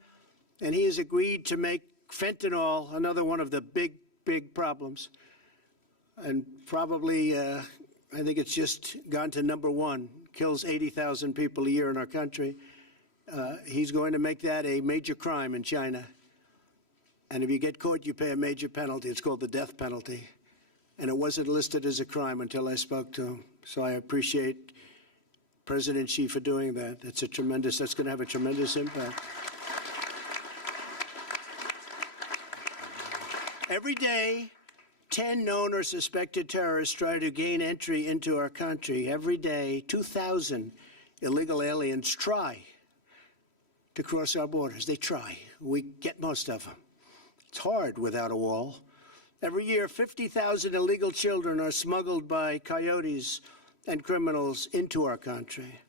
and he has agreed to make fentanyl another one of the big, big problems. And probably, I think it's just gone to number one, kills 80,000 people a year in our country. He's going to make that a major crime in China. And if you get caught, you pay a major penalty. It's called the death penalty. And it wasn't listed as a crime until I spoke to him. So I appreciate President Xi for doing that. That's going to have a tremendous impact. Every day, 10 known or suspected terrorists try to gain entry into our country. Every day, 2,000 illegal aliens try to cross our borders. They try. We get most of them. It's hard without a wall. Every year, 50,000 illegal children are smuggled by coyotes and criminals into our country.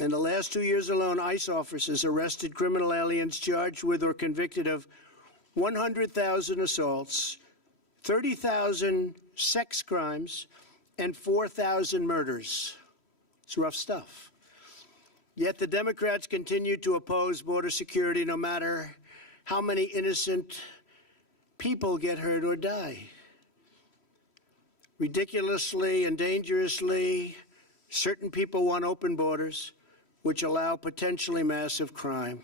In the last 2 years alone, ICE officers arrested criminal aliens charged with or convicted of 100,000 assaults, 30,000 sex crimes, and 4,000 murders. It's rough stuff. Yet the Democrats continue to oppose border security no matter how many innocent people get hurt or die. Ridiculously and dangerously, certain people want open borders, which allow potentially massive crime.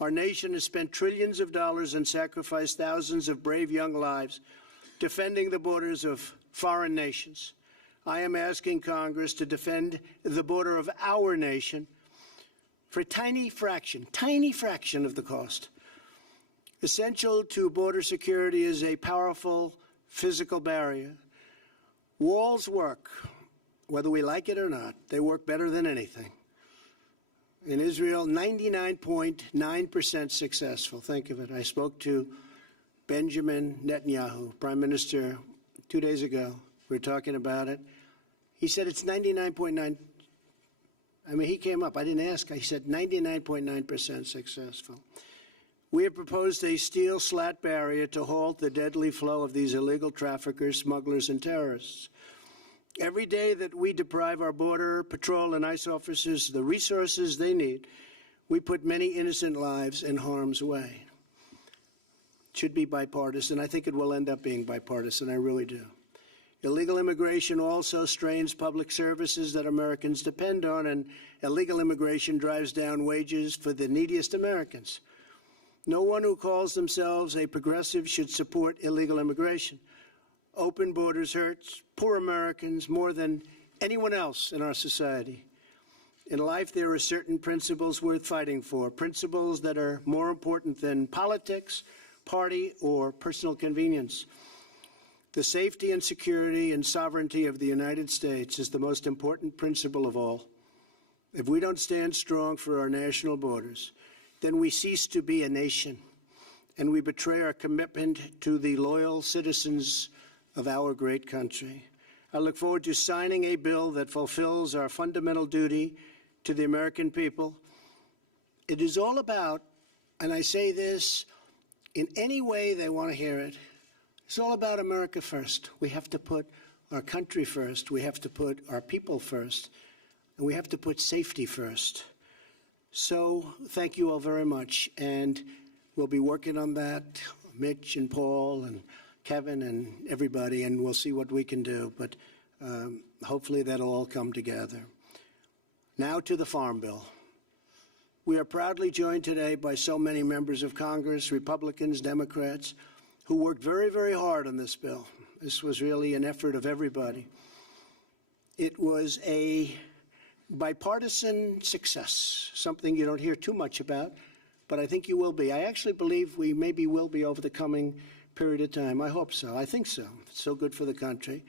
Our nation has spent trillions of dollars and sacrificed thousands of brave young lives defending the borders of foreign nations. I am asking Congress to defend the border of our nation for a tiny fraction of the cost. Essential to border security is a powerful physical barrier. Walls work, whether we like it or not. They work better than anything. In Israel, 99.9% successful. Think of it. I spoke to Benjamin Netanyahu, Prime Minister, 2 days ago. We were talking about it. He said it's 99.9. I mean, he came up. I didn't ask. He said 99.9% successful. We have proposed a steel slat barrier to halt the deadly flow of these illegal traffickers, smugglers, and terrorists. Every day that we deprive our Border Patrol and ICE officers the resources they need, we put many innocent lives in harm's way. It should be bipartisan. I think it will end up being bipartisan. I really do. Illegal immigration also strains public services that Americans depend on, and illegal immigration drives down wages for the neediest Americans. No one who calls themselves a progressive should support illegal immigration. Open borders hurts poor Americans more than anyone else in our society. In life, there are certain principles worth fighting for, principles that are more important than politics, party, or personal convenience. The safety and security and sovereignty of the United States is the most important principle of all. If we don't stand strong for our national borders, then we cease to be a nation, and we betray our commitment to the loyal citizens of our great country. I look forward to signing a bill that fulfills our fundamental duty to the American people. It is all about, and I say this in any way they want to hear it, it's all about America first. We have to put our country first. We have to put our people first. And we have to put safety first. So thank you all very much. And we'll be working on that, Mitch and Paul and Kevin and everybody, and we'll see what we can do. But hopefully that'll all come together. Now to the Farm Bill. We are proudly joined today by so many members of Congress, Republicans, Democrats, who worked very, very hard on this bill. This was really an effort of everybody. It was a bipartisan success, something you don't hear too much about, but I think you will be. I actually believe we maybe will be over the coming period of time. I hope so. I think so. It's so good for the country.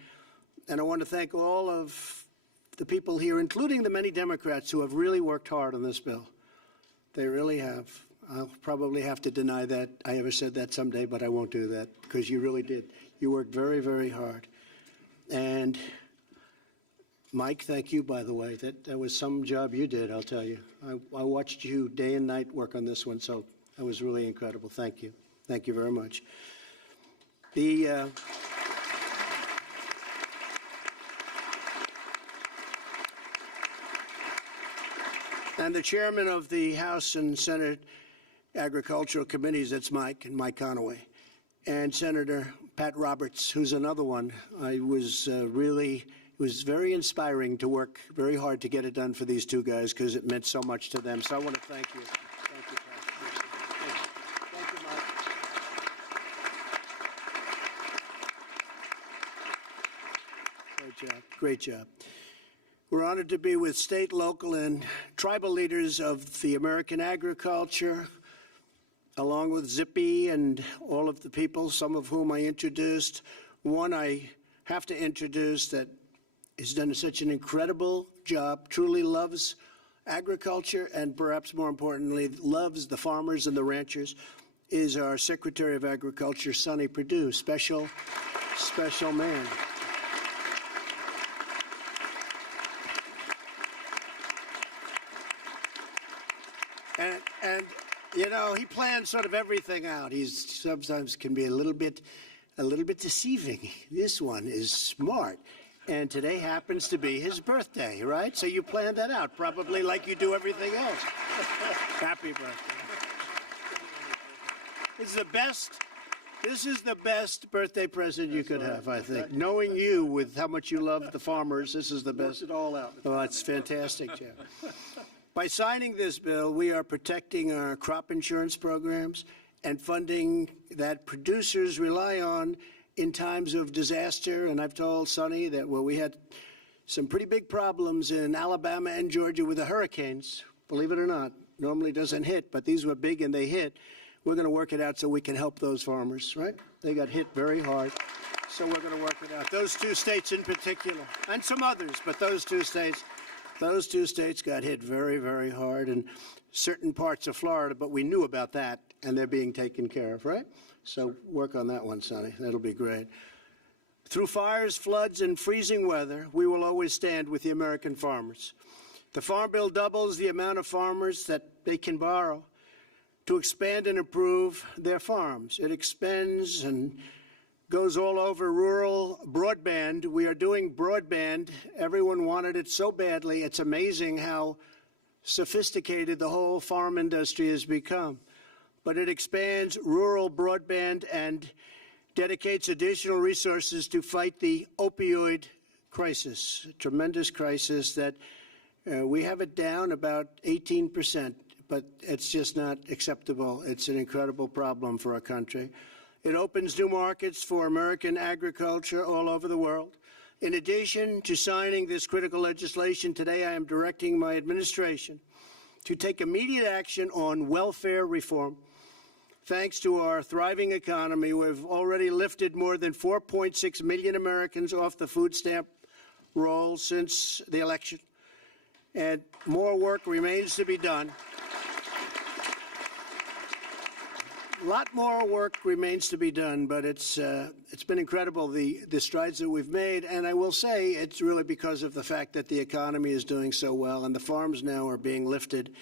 And I want to thank all of the people here, including the many Democrats who have really worked hard on this bill. They really have. I'll probably have to deny that I ever said that someday, but I won't do that because you really did. You worked very, very hard. And Mike, thank you, by the way. That was some job you did, I'll tell you. I watched you day and night work on this one, so that was really incredible. Thank you. Thank you very much. And the chairman of the House and Senate Agricultural Committees, that's Mike, and Mike Conaway, and Senator Pat Roberts, who's another one. It was very inspiring to work very hard to get it done for these two guys because it meant so much to them. So I want to thank you. Thank you, Pat. Thank you, Mike. Great job. Great job. We're honored to be with state, local, and tribal leaders of the American agriculture, along with Zippy and all of the people, some of whom I introduced. One I have to introduce that has done such an incredible job, truly loves agriculture, and perhaps more importantly, loves the farmers and the ranchers, is our Secretary of Agriculture, Sonny Perdue. Special man. And you know, he plans sort of everything out. He's sometimes can be a little bit deceiving. This one is smart. And today happens to be his birthday, right? So you planned that out, probably like you do everything else. Happy birthday. This is the best birthday present you could have, I think. Knowing you with how much you love the farmers, this is the best. Worked it all out. Oh, it's fantastic, Jeff. By signing this bill, we are protecting our crop insurance programs and funding that producers rely on in times of disaster. And I've told Sonny that, well, we had some pretty big problems in Alabama and Georgia with the hurricanes, believe it or not. Normally doesn't hit, but these were big and they hit. We're going to work it out so we can help those farmers, right? They got hit very hard, so we're going to work it out. Those two states in particular, and some others, but those two states got hit very, very hard, and certain parts of Florida, but we knew about that, and they're being taken care of, right? So work on that one, Sonny. That'll be great. Through fires, floods, and freezing weather, we will always stand with the American farmers. The Farm Bill doubles the amount of farmers that they can borrow to expand and improve their farms. It expands and goes all over rural broadband. We are doing broadband. Everyone wanted it so badly. It's amazing how sophisticated the whole farm industry has become. But it expands rural broadband and dedicates additional resources to fight the opioid crisis, a tremendous crisis that we have it down about 18%, but it's just not acceptable. It's an incredible problem for our country. It opens new markets for American agriculture all over the world. In addition to signing this critical legislation today, I am directing my administration to take immediate action on welfare reform. Thanks to our thriving economy, we've already lifted more than 4.6 million Americans off the food stamp roll since the election, and more work remains to be done. A lot more work remains to be done, but it's been incredible, the strides that we've made. And I will say it's really because of the fact that the economy is doing so well and the farms now are being lifted.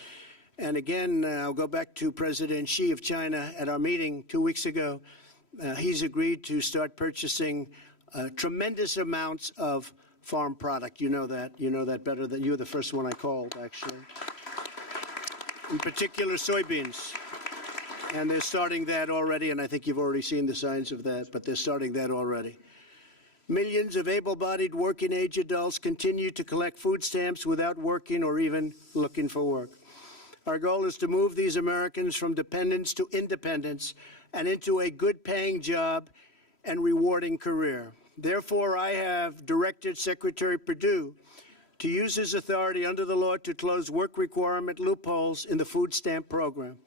And again, I'll go back to President Xi of China at our meeting 2 weeks ago. He's agreed to start purchasing tremendous amounts of farm product. You know that better than you were the first one I called, actually. In particular, soybeans. And they're starting that already, and I think you've already seen the signs of that, but they're starting that already. Millions of able-bodied working-age adults continue to collect food stamps without working or even looking for work. Our goal is to move these Americans from dependence to independence and into a good-paying job and rewarding career. Therefore, I have directed Secretary Perdue to use his authority under the law to close work requirement loopholes in the food stamp program.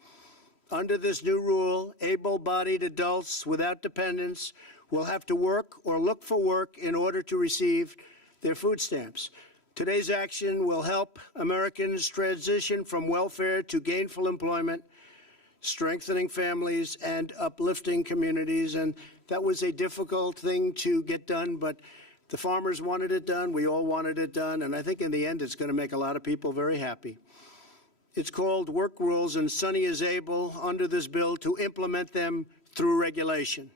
Under this new rule, able-bodied adults without dependents will have to work or look for work in order to receive their food stamps. Today's action will help Americans transition from welfare to gainful employment, strengthening families and uplifting communities. And that was a difficult thing to get done, but the farmers wanted it done. We all wanted it done. And I think in the end, it's going to make a lot of people very happy. It's called work rules, and Sonny is able, under this bill, to implement them through regulation.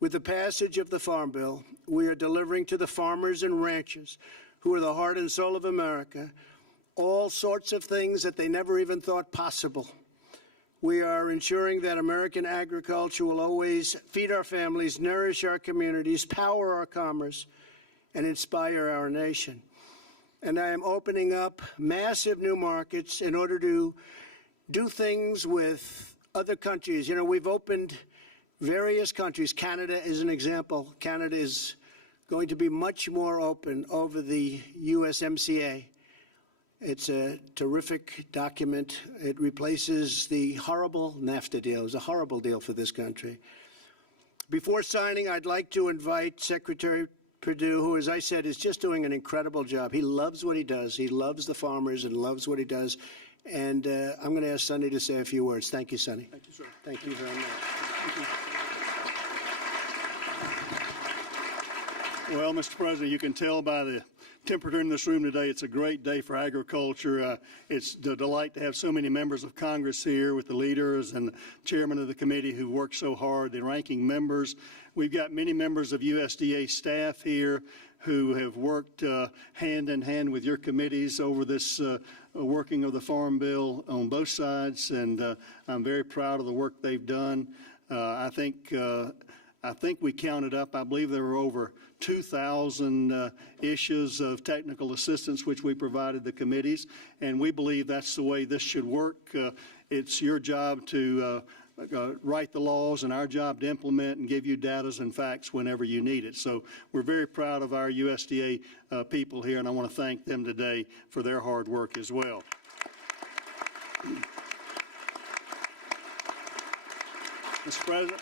With the passage of the Farm Bill, we are delivering to the farmers and ranchers, who are the heart and soul of America, all sorts of things that they never even thought possible. We are ensuring that American agriculture will always feed our families, nourish our communities, power our commerce, and inspire our nation. And I am opening up massive new markets in order to do things with other countries. You know, we've opened various countries. Canada is an example. Canada is going to be much more open over the USMCA. It's a terrific document. It replaces the horrible NAFTA deal. It was a horrible deal for this country. Before signing, I'd like to invite Secretary Perdue, who, as I said, is just doing an incredible job. He loves what he does. He loves the farmers and loves what he does. And I'm going to ask Sonny to say a few words. Thank you, Sonny. Thank you, sir. Thank you very much. Well, Mr. President, you can tell by the temperature in this room today, it's a great day for agriculture. It's a delight to have so many members of Congress here with the leaders and the chairman of the committee who worked so hard, the ranking members. We've got many members of USDA staff here who have worked hand in hand with your committees over this working of the Farm Bill on both sides, and I'm very proud of the work they've done. I think we counted up, I believe there were over 2,000 issues of technical assistance which we provided the committees, and we believe that's the way this should work. It's your job to write the laws and our job to implement and give you data and facts whenever you need it. So we're very proud of our USDA people here, and I want to thank them today for their hard work as well. Mr. President,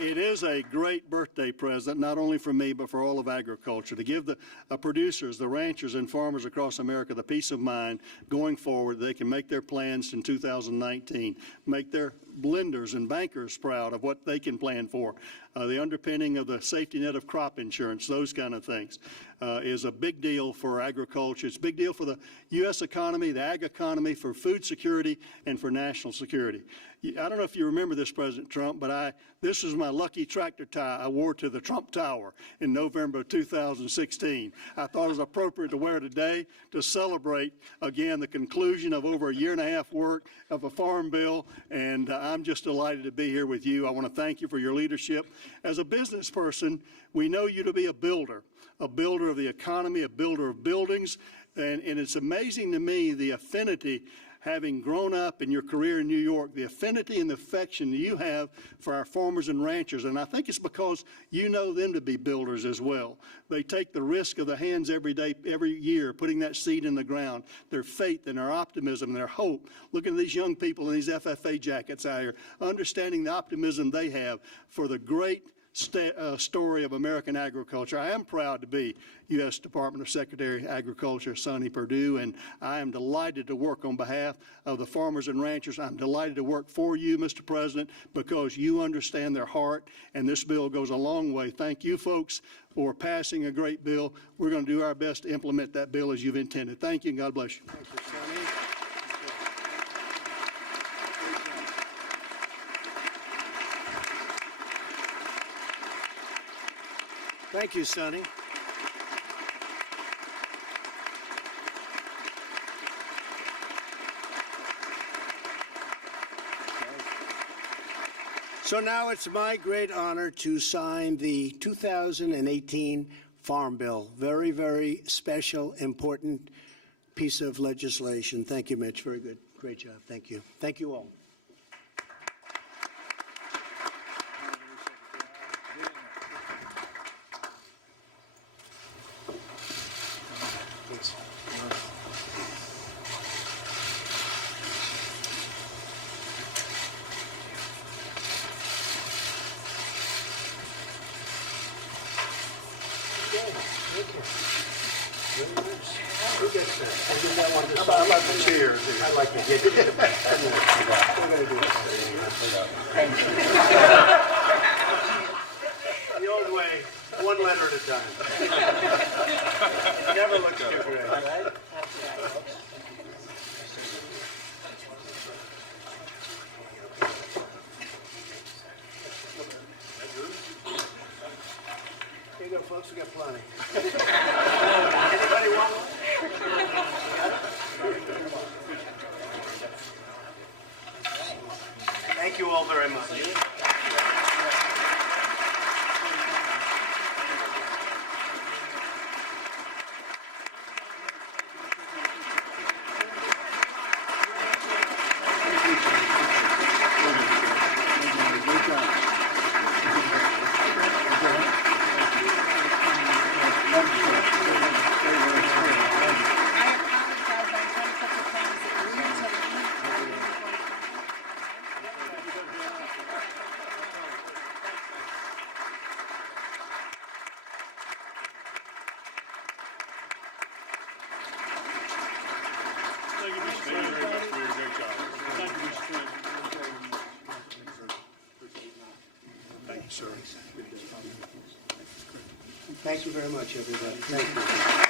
it is a great birthday present, not only for me, but for all of agriculture, to give the producers, the ranchers, and farmers across America the peace of mind going forward. They can make their plans in 2019, make their lenders and bankers proud of what they can plan for. The underpinning of the safety net of crop insurance, those kind of things, is a big deal for agriculture. It's a big deal for the U.S. economy, the ag economy, for food security, and for national security. I don't know if you remember this, President Trump, but this is my lucky tractor tie I wore to the Trump Tower in November of 2016. I thought it was appropriate to wear today to celebrate, again, the conclusion of over a year and a half work of a farm bill, and I'm just delighted to be here with you. I want to thank you for your leadership. As a business person, we know you to be a builder of the economy, a builder of buildings, and it's amazing to me the affinity, having grown up in your career in New York, the affinity and the affection that you have for our farmers and ranchers. And I think it's because you know them to be builders as well. They take the risk of the hands every day, every year, putting that seed in the ground, their faith and their optimism and their hope. Looking at these young people in these FFA jackets out here, understanding the optimism they have for the great story of American agriculture. I am proud to be U.S. Department of Secretary of Agriculture Sonny Perdue, and I am delighted to work on behalf of the farmers and ranchers. I'm delighted to work for you, Mr. President, because you understand their heart, and this bill goes a long way. Thank you, folks, for passing a great bill. We're going to do our best to implement that bill as you've intended. Thank you, and God bless you. Thank you, Sonny. Thank you, Sonny. So now it's my great honor to sign the 2018 Farm Bill. Very, very special, important piece of legislation. Thank you, Mitch. Very good. Great job. Thank you. Thank you all. Thanks. I like the chairs. I like to get it. The old way, one letter at a time. Never looks too great. Here you go, folks. We got plenty. Anybody want one? Thank you all very much. Thank you, Mr. President. Very much for your great job. Thank you, Mr. President. Thank you, sir. Thank you very much, everybody. Thank you.